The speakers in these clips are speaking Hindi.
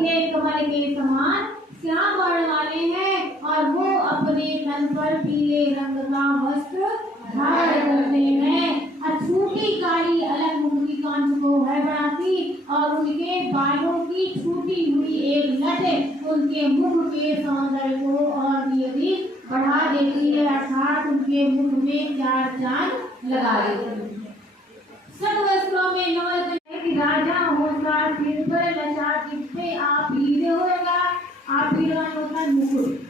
फूले कमल के समान श्याम वर्ण वाले हैं और वो अपने तन पर पीले रंग का वस्त्र धारण करते हैं। छोटी काली अलग मुख की कांच को है बढ़ाती और उनके बालों की छूटी हुई एक लट उनके मुख के सौंदर्य को और भी अधिक बढ़ा देती है, अर्थात उनके मुख में चार चांद लगा देती है। सब वस्त्रों में नवल राजा होगा सिर पर लचा किससे आप हीरे होगा आप हीरा होगा मुकुट।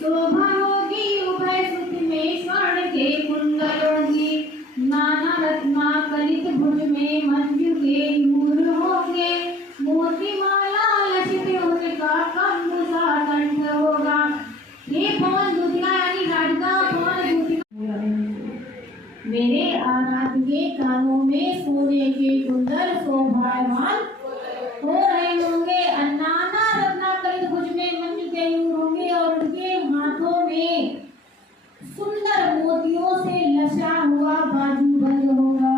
शोभा होगी उभय सुत में स्वर्ण के कुंडलों की नाना रत्ना कलित भुज में मंजू के नूर होंगे मोतीमाला लसित उनका कंबुसा कंठ होगा। ये पवन दूतिया यानी राधिका पवन दूतिया मेरे आराध्य के कानों में सोने के कुंडल शोभायमान हो रहे होंगे। नाना रत्ना कलित भुज में मंजू के नूर होंगे और उनके हाथों में सुंदर मोतियों से लसा हुआ बाजूबंद होगा।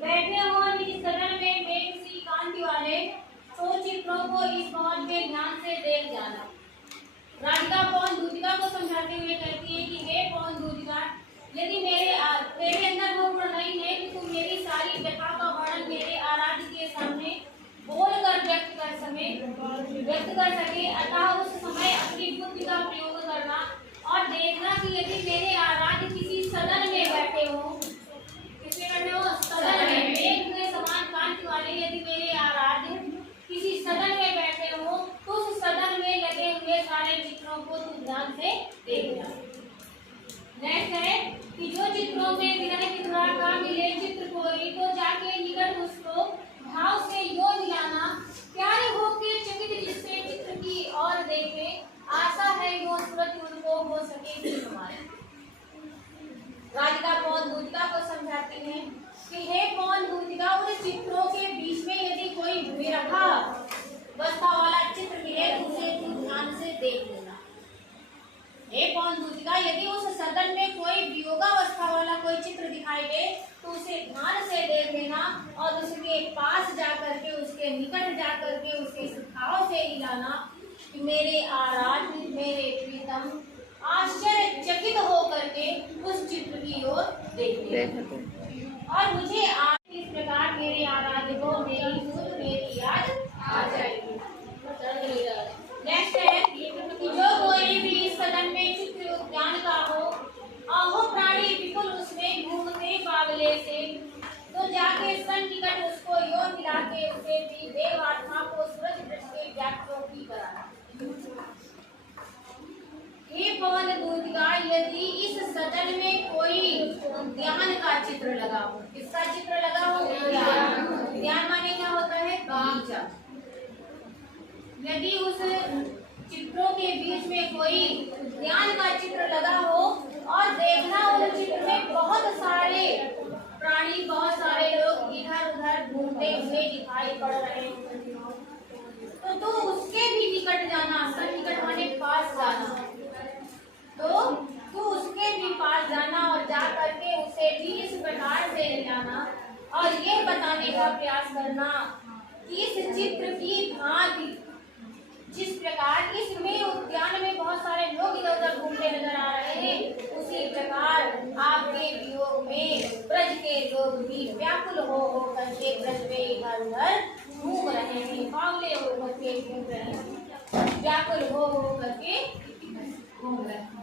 बैठे हो निज सदन में बेकसी कांति वाले सो चित्रों को इस भवन के ध्यान से देख जाना। राधिका पवन दूतिका को समझाते हुए कहती है कि हे पवन दूतिका, यदि तेरे अंदर वो गुण नहीं है कि तुम मेरी सारी व्यथा का वर्णन मेरे आराध्य के सामने बोलकर व्यक्त कर सके, अतः उस समय अपनी बुद्धि का प्रयोग करना और देखना कि यदि मेरे आराध्य किसी सदन में बैठे हो, किसी सदन में मेघ के समान कांति वाले यदि मेरे आराध्य किसी सदन में बैठे हो तो उस सदन में लगे हुए सारे चित्रों को तुम ध्यान से देखना। नेक्स्ट है कि जो चित्रों में विनय विद्रा का मिले चित्र कोई तो जाके निकट उसको भाव से यो मिलाना, प्यारे होके चकित जिससे चित्र की और देखे, आशा है यो स्मृति उनको हो सके हमारे। राधिका पवन दूतिका को समझाती हैं कि हे पवन दूतिका, उन चित्रों के बीच में यदि कोई विरहा अवस्था वाला चित्र मिले तो उसे ध्यान से देख लेना। हे पवन दूतिका, यदि उस सदन में कोई वियोगावस्था वाला कोई चित्र दिखाई दे तो उसे ध्यान से देख लेना और उसके पास जाकर के उसके निकट जाकर के उसके सुखाव से हिलाना कि मेरे आराध्य मेरे प्रीतम आश्चर्यचकित होकर के उस चित्र की ओर देखते और मुझे आज इस प्रकार मेरे आराध्य को मेरी याद आ जाएगी। नेक्स्ट है कि जो कोई भी इस सदन में चित्र उद्यान का हो आहो प्राणी विपुल उसमें घूमते बावले से, तो जाके सन्निकट उसको यो मिला के उसे भी देव आत्मा को सूरज दृष्टि व्याख्याओं की कराना। हे पवन दूतिका, यदि इस सदन में कोई उद्यान का चित्र लगा हो, किसका चित्र लगा हो? उद्यान माने क्या होता है? बगीचा। यदि उस चित्रों के बीच में कोई उद्यान का चित्र लगा हो और देखना उस चित्र में बहुत सारे प्राणी बहुत सारे लोग इधर उधर घूमते हुए दिखाई पड़ रहे हैं तो तू उसके भी निकट जाना, सन्निकट माने पास जाना, तो तू उसके भी पास जाना और जा करके उसे भी इस प्रकार से हिलाना और ये बताने का प्रयास करना कि इस चित्र की भांति जिस प्रकार इसमें उद्यान में बहुत सारे लोग इधर उधर घूमते नजर आ रहे हैं, उसी प्रकार आपके वियोग में ब्रज के लोग भी व्याकुल हो करके ब्रज में इधर उधर घूम रहे हैं, बावले हो करके घूम रहे हैं, व्याकुल हो करके घूम रहे हैं।